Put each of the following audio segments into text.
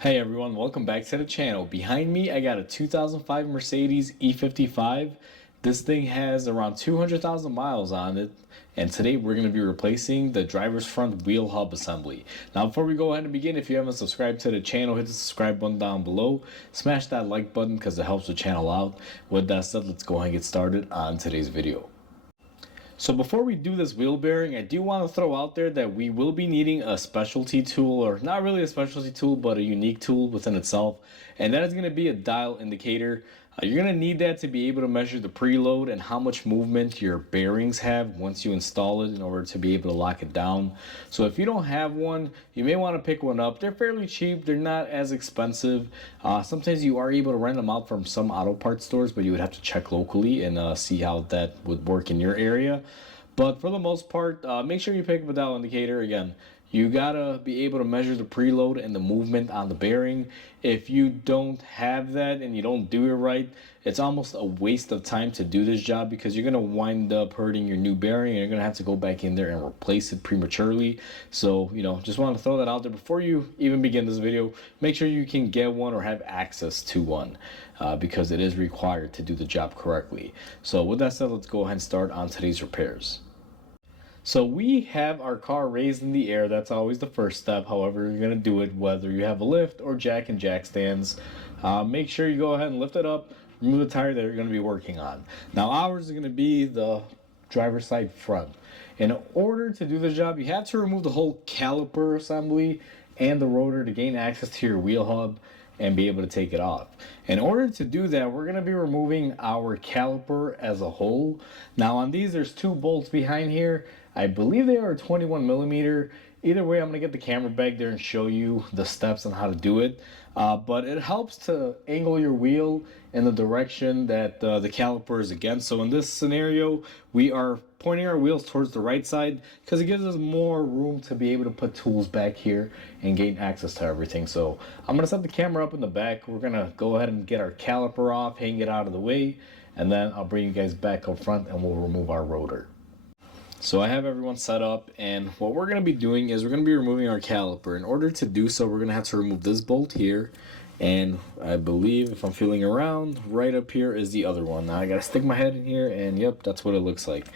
Hey everyone, welcome back to the channel. Behind me, I got a 2005 Mercedes E55. This thing has around 200,000 miles on it, and today we're going to be replacing the driver's front wheel hub assembly. Now, before we go ahead and begin, if you haven't subscribed to the channel, hit the subscribe button down below. Smash that like button because it helps the channel out. With that said, let's go ahead and get started on today's video. So before we do this wheel bearing, I do want to throw out there that we will be needing a specialty tool, or not really a specialty tool, but a unique tool within itself. And that is going to be a dial indicator. You're going to need that to be able to measure the preload and how much movement your bearings have once you install it in order to be able to lock it down. So if you don't have one, you may want to pick one up. They're fairly cheap. They're not as expensive. Sometimes you are able to rent them out from some auto parts stores, but you would have to check locally and see how that would work in your area. But for the most part, make sure you pick up a dial indicator. Again, you gotta be able to measure the preload and the movement on the bearing. If you don't have that and you don't do it right, it's almost a waste of time to do this job because you're gonna wind up hurting your new bearing and you're gonna have to go back in there and replace it prematurely. So, just want to throw that out there before you even begin this video. Make sure you can get one or have access to one because it is required to do the job correctly. So with that said, let's go ahead and start on today's repairs. So we have our car raised in the air. That's always the first step. However, you're going to do it whether you have a lift or jack and jack stands. Make sure you go ahead and lift it up, remove the tire that you're going to be working on. Now ours is going to be the driver's side front. In order to do the job, you have to remove the whole caliper assembly and the rotor to gain access to your wheel hub and be able to take it off. In order to do that, we're going to be removing our caliper as a whole. Now on these, there's two bolts behind here. I believe they are 21 millimeter. Either way, I'm going to get the camera back there and show you the steps on how to do it. But it helps to angle your wheel in the direction that the caliper is against. So in this scenario, we are pointing our wheels towards the right side because it gives us more room to be able to put tools back here and gain access to everything. So I'm going to set the camera up in the back. We're going to go ahead and get our caliper off, hang it out of the way, and then I'll bring you guys back up front and we'll remove our rotor. So I have everyone set up, and what we're going to be doing is we're going to be removing our caliper. In order to do so, we're going to have to remove this bolt here, and I believe if I'm feeling around, right up here is the other one. Now I got to stick my head in here, and yep, that's what it looks like.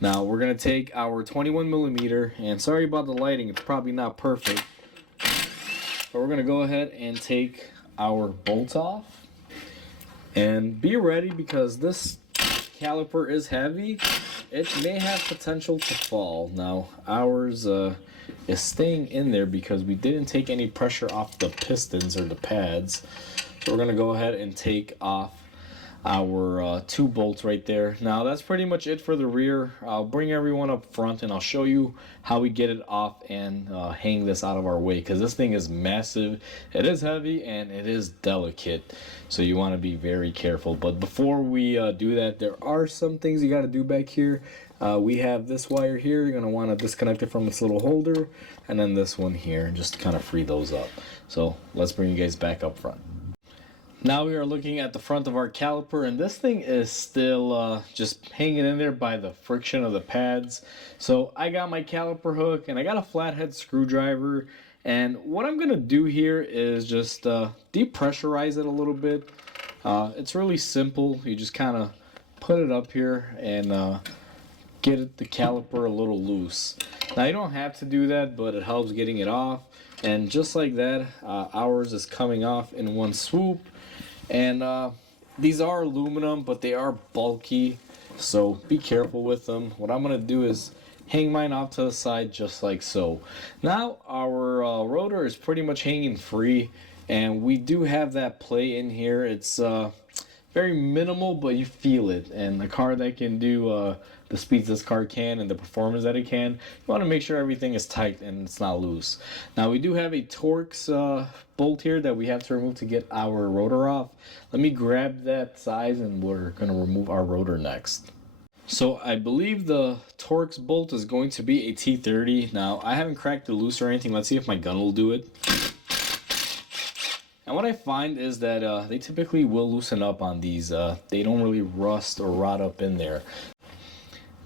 Now we're going to take our 21 millimeter, and sorry about the lighting, it's probably not perfect, but we're going to go ahead and take our bolt off, and be ready because this caliper is heavy. It may have potential to fall. Now ours is staying in there because we didn't take any pressure off the pistons or the pads. So we're gonna go ahead and take off our two bolts right there. Now that's pretty much it for the rear. I'll bring everyone up front and I'll show you how we get it off and hang this out of our way because this thing is massive. It is heavy and it is delicate, so you want to be very careful. But before we do that, there are some things you got to do back here. We have this wire here. You're going to want to disconnect it from this little holder, and then this one here, just to kind of free those up. So let's bring you guys back up front. Now we are looking at the front of our caliper, and this thing is still just hanging in there by the friction of the pads. So I got my caliper hook and I got a flathead screwdriver, and what I'm gonna do here is just depressurize it a little bit. It's really simple. You just kind of put it up here and get the caliper a little loose. Now you don't have to do that, but it helps getting it off. And just like that, ours is coming off in one swoop. And these are aluminum, but they are bulky, so be careful with them. What I'm going to do is hang mine off to the side just like so. Now our rotor is pretty much hanging free, and we do have that play in here. It's very minimal, but you feel it. And the car that can do the speeds this car can and the performance that it can, you want to make sure everything is tight and it's not loose. Now we do have a Torx bolt here that we have to remove to get our rotor off. Let me grab that size and we're going to remove our rotor next. So I believe the Torx bolt is going to be a T30. Now I haven't cracked it loose or anything. Let's see if my gun will do it. And what I find is that they typically will loosen up on these. They don't really rust or rot up in there.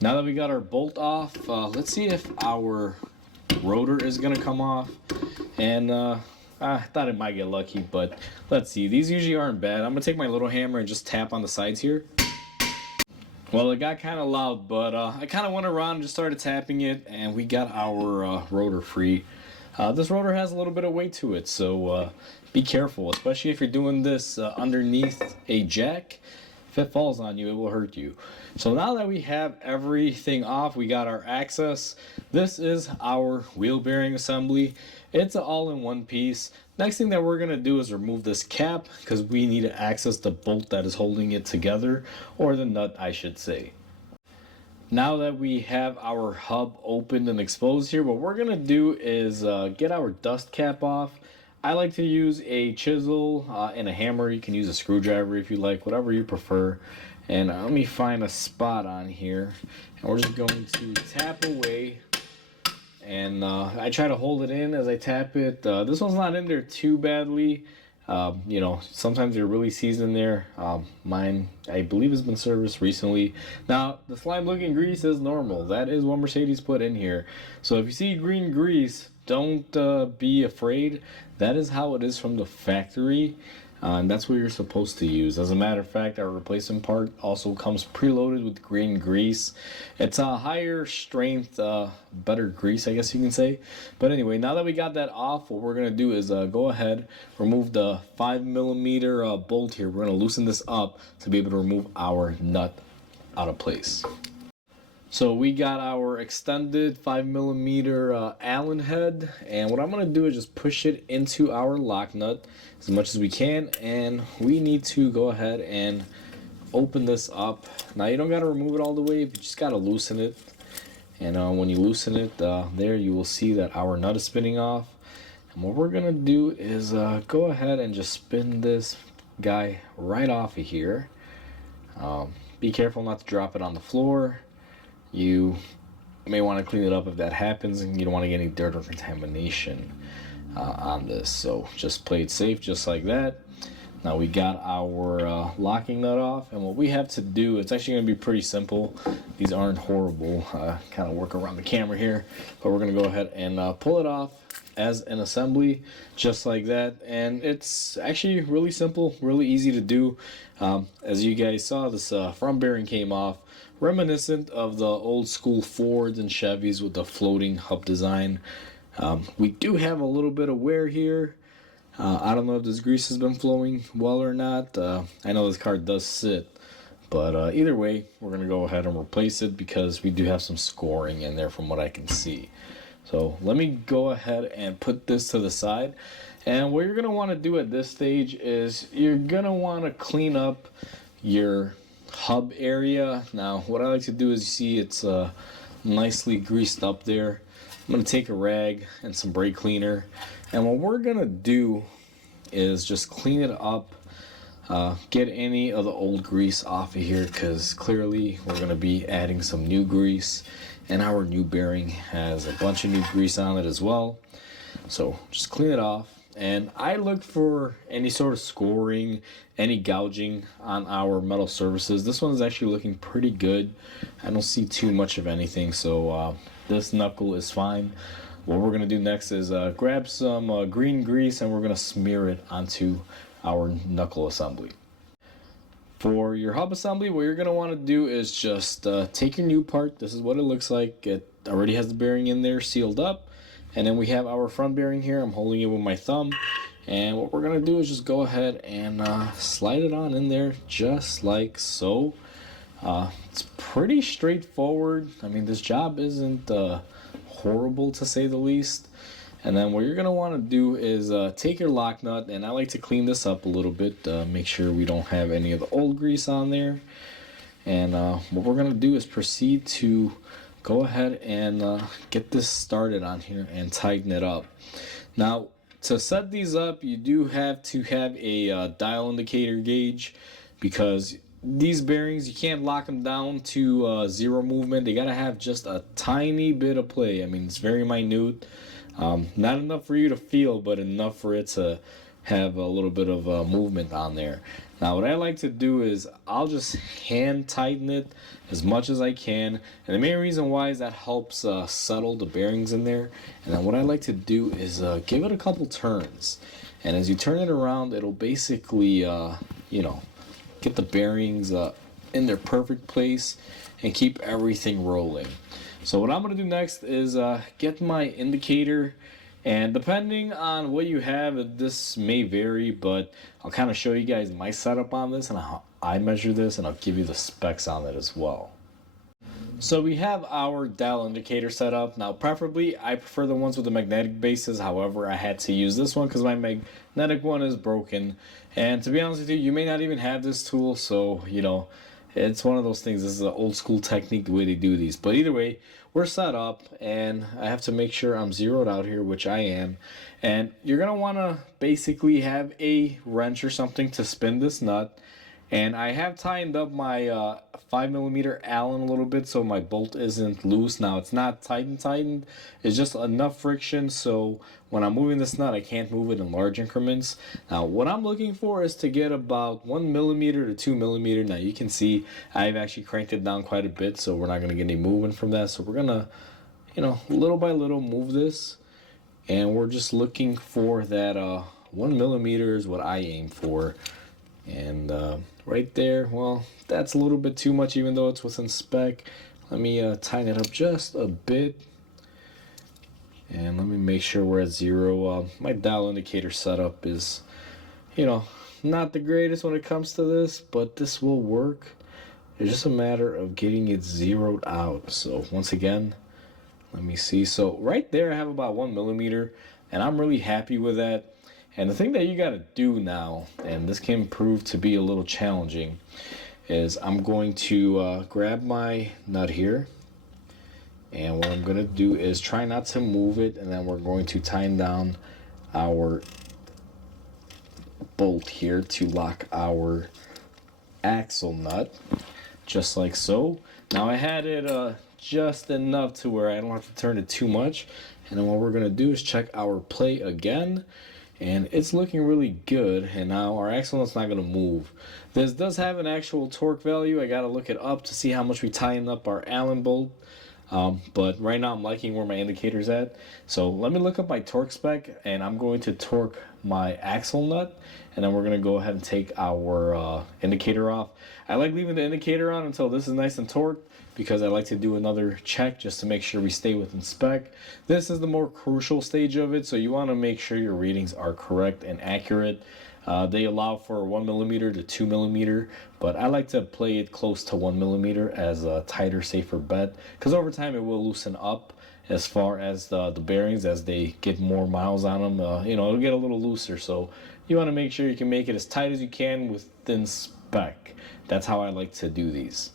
Now that we got our bolt off, let's see if our rotor is going to come off. And I thought it might get lucky, but let's see. These usually aren't bad. I'm gonna take my little hammer and just tap on the sides here. Well, it got kind of loud, but I kind of went around and just started tapping it, and we got our rotor free. This rotor has a little bit of weight to it, so be careful, especially if you're doing this underneath a jack. If it falls on you, it will hurt you. So now that we have everything off, we got our access. This is our wheel bearing assembly. It's an all-in-one piece. Next thing that we're going to do is remove this cap because we need to access the bolt that is holding it together, or the nut I should say. Now that we have our hub opened and exposed here, what we're going to do is get our dust cap off. I like to use a chisel and a hammer. You can use a screwdriver if you like, whatever you prefer. And let me find a spot on here. And we're just going to tap away. And I try to hold it in as I tap it. This one's not in there too badly. You know, sometimes they're really seasoned there. Mine, I believe, has been serviced recently. Now, the slime looking grease is normal. That is what Mercedes put in here. So if you see green grease, don't be afraid. That is how it is from the factory. And that's what you're supposed to use. As a matter of fact, our replacement part also comes preloaded with green grease. It's a higher strength, better grease, I guess you can say. But anyway, now that we got that off, what we're going to do is go ahead, remove the 5mm bolt here. We're going to loosen this up to be able to remove our nut out of place. So we got our extended 5mm Allen head, and what I'm going to do is just push it into our lock nut as much as we can, and we need to go ahead and open this up. Now you don't got to remove it all the way, you just got to loosen it, and when you loosen it, there you will see that our nut is spinning off. And what we're going to do is go ahead and just spin this guy right off of here. Be careful not to drop it on the floor. You may want to clean it up if that happens, and you don't want to get any dirt or contamination on this. So just play it safe, just like that. Now we got our locking nut off, and what we have to do, it's actually going to be pretty simple. These aren't horrible. Kind of work around the camera here, but we're going to go ahead and pull it off as an assembly, just like that. And it's actually really simple, really easy to do. As you guys saw, this front bearing came off, reminiscent of the old school Fords and Chevys with the floating hub design. We do have a little bit of wear here. I don't know if this grease has been flowing well or not. I know this car does sit, but either way, we're going to go ahead and replace it because we do have some scoring in there from what I can see. So let me go ahead and put this to the side. And what you're going to want to do at this stage is you're going to want to clean up your hub area. Now what I like to do is, you see it's nicely greased up there. I'm going to take a rag and some brake cleaner, and what we're going to do is just clean it up, get any of the old grease off of here, because clearly we're going to be adding some new grease, and our new bearing has a bunch of new grease on it as well. So just clean it off. And I look for any sort of scoring, any gouging on our metal surfaces. This one is actually looking pretty good. I don't see too much of anything, so this knuckle is fine. What we're going to do next is grab some green grease, and we're going to smear it onto our knuckle assembly. For your hub assembly, what you're going to want to do is just take your new part. This is what it looks like. It already has the bearing in there sealed up. And then we have our front bearing here. I'm holding it with my thumb. And what we're going to do is just go ahead and slide it on in there just like so. It's pretty straightforward. I mean, this job isn't horrible to say the least. And then what you're going to want to do is take your lock nut, and I like to clean this up a little bit, make sure we don't have any of the old grease on there. And what we're going to do is proceed to go ahead and get this started on here and tighten it up. Now, to set these up, you do have to have a dial indicator gauge, because these bearings, you can't lock them down to zero movement. They got to have just a tiny bit of play. I mean, it's very minute. Not enough for you to feel, but enough for it to have a little bit of movement on there. Now what I like to do is I'll just hand tighten it as much as I can, and the main reason why is that helps settle the bearings in there. And then what I like to do is give it a couple turns, and as you turn it around, it'll basically get the bearings in their perfect place and keep everything rolling. So what I'm going to do next is get my indicator, and depending on what you have, this may vary, but I'll kind of show you guys my setup on this and how I measure this, and I'll give you the specs on it as well. So we have our dial indicator set up. Now preferably I prefer the ones with the magnetic bases, however I had to use this one because my magnetic one is broken. And to be honest with you, you may not even have this tool, so it's one of those things. This is an old school technique, the way they do these. But either way, we're set up, and I have to make sure I'm zeroed out here, which I am. And you're going to want to basically have a wrench or something to spin this nut. And I have tightened up my 5mm Allen a little bit so my bolt isn't loose. Now it's not tightened. It's just enough friction so when I'm moving this nut I can't move it in large increments. Now what I'm looking for is to get about 1mm to 2mm. Now you can see I've actually cranked it down quite a bit, so we're not going to get any movement from that. So we're going to, little by little move this, and we're just looking for that 1mm is what I aim for. And right there, well, that's a little bit too much even though it's within spec. Let me tighten it up just a bit, and let me make sure we're at 0. My dial indicator setup is not the greatest when it comes to this, but this will work. It's just a matter of getting it zeroed out. So once again, let me see. So right there I have about 1mm, and I'm really happy with that. And the thing that you got to do now, and this can prove to be a little challenging, is I'm going to grab my nut here, and what I'm going to do is try not to move it, and then we're going to tighten down our bolt here to lock our axle nut, just like so. Now I had it just enough to where I don't have to turn it too much, and then what we're going to do is check our plate again. And it's looking really good, and now our axle nut's not going to move. This does have an actual torque value. I got to look it up to see how much we tighten up our Allen bolt. But right now I'm liking where my indicator's at. So let me look up my torque spec, and I'm going to torque my axle nut, and then we're going to go ahead and take our indicator off. I like leaving the indicator on until this is nice and torqued, because I like to do another check just to make sure we stay within spec. This is the more crucial stage of it, so you want to make sure your readings are correct and accurate. They allow for 1mm to 2mm, but I like to play it close to 1mm as a tighter, safer bet, because over time it will loosen up as far as the bearings as they get more miles on them. It'll get a little looser, so you want to make sure you can make it as tight as you can within spec. That's how I like to do these.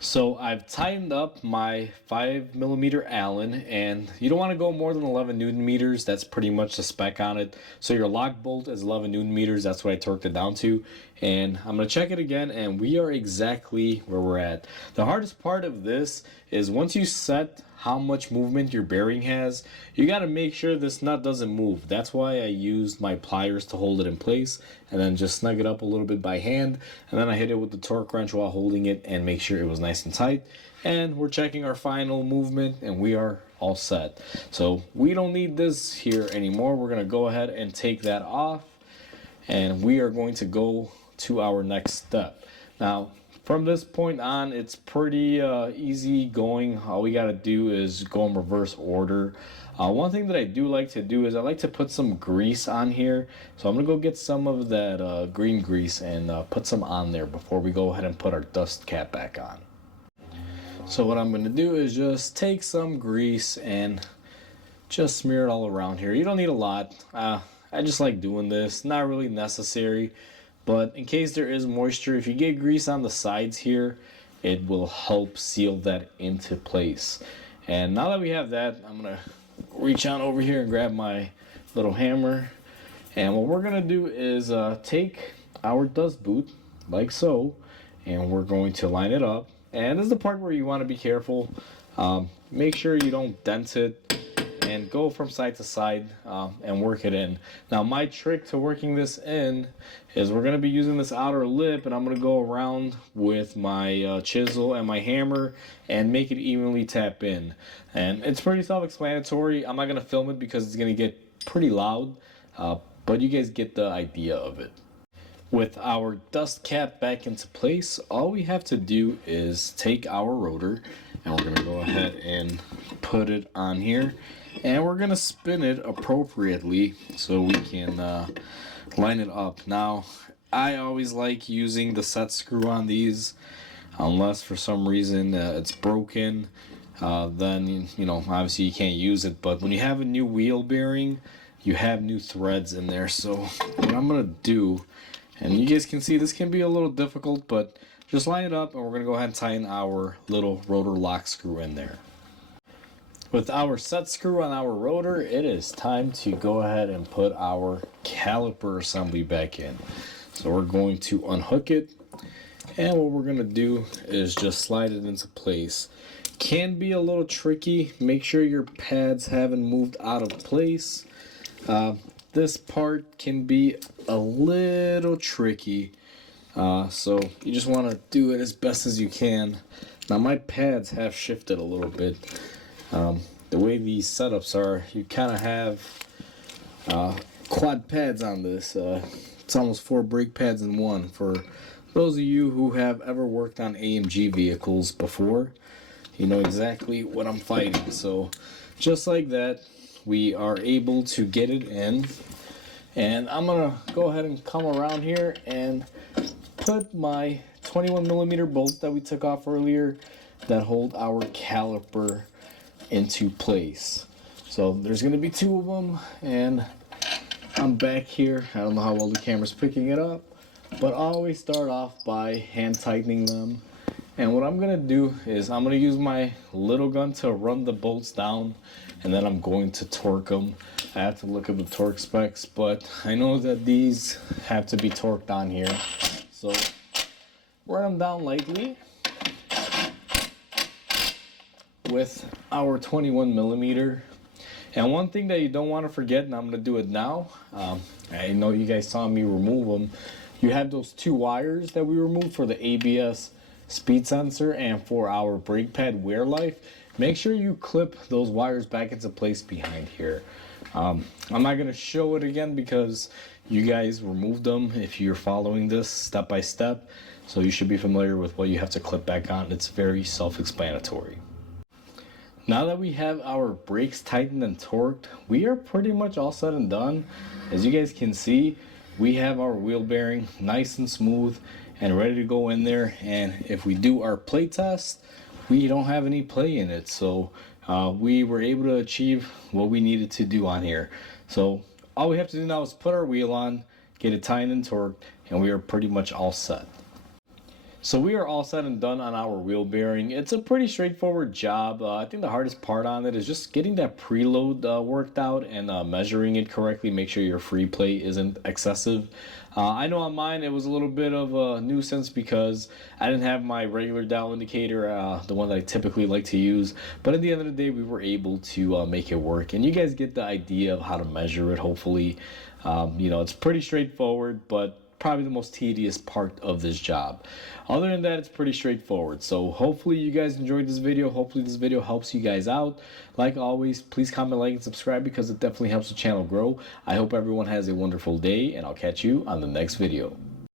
So I've tightened up my 5mm Allen, and you don't want to go more than 11 Newton meters. That's pretty much the spec on it. So your lock bolt is 11 Newton meters. That's what I torqued it down to. And I'm going to check it again, and we are exactly where we're at. The hardest part of this is once you set how much movement your bearing has, you got to make sure this nut doesn't move. That's why I used my pliers to hold it in place, and then just snug it up a little bit by hand, and then I hit it with the torque wrench while holding it and make sure it was nice and tight. And we're checking our final movement, and we are all set. So we don't need this here anymore. We're going to go ahead and take that off, and we are going to go to our next step. Now from this point on, it's pretty easy going. All we got to do is go in reverse order. One thing that I do like to do is I like to put some grease on here. So I'm going to go get some of that green grease and put some on there before we go ahead and put our dust cap back on. So what I'm going to do is just take some grease and just smear it all around here. You don't need a lot. I just like doing this. Not really necessary. But in case there is moisture, if you get grease on the sides here, it will help seal that into place. And now that we have that, I'm going to reach on over here and grab my little hammer. And what we're going to do is take our dust boot, like so, and we're going to line it up. And this is the part where you want to be careful. Make sure you don't dent it. and go from side to side and work it in. Now my trick to working this in is we're going to be using this outer lip, and I'm going to go around with my chisel and my hammer and make it evenly tap in. And it's pretty self-explanatory. I'm not going to film it because it's going to get pretty loud, but you guys get the idea of it. With our dust cap back into place, all we have to do is take our rotor, and we're going to go ahead and put it on here, and we're going to spin it appropriately so we can line it up. Now, I always like using the set screw on these, unless for some reason it's broken, then obviously you can't use it. But when you have a new wheel bearing, you have new threads in there. So what I'm going to do, and you guys can see this can be a little difficult, but just line it up, and we're going to go ahead and tighten our little rotor lock screw in there. With our set screw on our rotor, it is time to go ahead and put our caliper assembly back in. So we're going to unhook it, and what we're going to do is just slide it into place. Can be a little tricky. Make sure your pads haven't moved out of place. This part can be a little tricky, so you just want to do it as best as you can. Now my pads have shifted a little bit. The way these setups are, you kind of have quad pads on this. It's almost 4 brake pads in one. For those of you who have ever worked on AMG vehicles before, you know exactly what I'm fighting. So just like that, we are able to get it in, and I'm gonna go ahead and come around here and put my 21mm bolt that we took off earlier that hold our caliper into place. So there's gonna be 2 of them, and I'm back here. I don't know how well the camera's picking it up, but I always start off by hand tightening them. And what I'm gonna do is I'm gonna use my little gun to run the bolts down, and then I'm going to torque them. I have to look at the torque specs, but I know that these have to be torqued on here. So run them down lightly with our 21mm. And one thing that you don't want to forget, and I'm going to do it now, I know you guys saw me remove them. You have those 2 wires that we removed for the ABS speed sensor and for our brake pad wear life. Make sure you clip those wires back into place behind here. I'm not going to show it again because you guys removed them if you're following this step by step, so you should be familiar with what you have to clip back on. It's very self-explanatory. Now that we have our brakes tightened and torqued, we are pretty much all said and done. As you guys can see, we have our wheel bearing nice and smooth and ready to go in there. And if we do our play test, we don't have any play in it. So we were able to achieve what we needed to do on here. So all we have to do now is put our wheel on, get it tightened and torqued, and we are pretty much all set. So we are all said and done on our wheel bearing. It's a pretty straightforward job. I think the hardest part on it is just getting that preload worked out and measuring it correctly. Make sure your free play isn't excessive. I know on mine it was a little bit of a nuisance because I didn't have my regular dial indicator, the one that I typically like to use. But at the end of the day, we were able to make it work. And you guys get the idea of how to measure it, hopefully. It's pretty straightforward, but probably the most tedious part of this job. Other than that, it's pretty straightforward. So hopefully you guys enjoyed this video. Hopefully this video helps you guys out. Like always, please comment, like, and subscribe because it definitely helps the channel grow. I hope everyone has a wonderful day, and I'll catch you on the next video.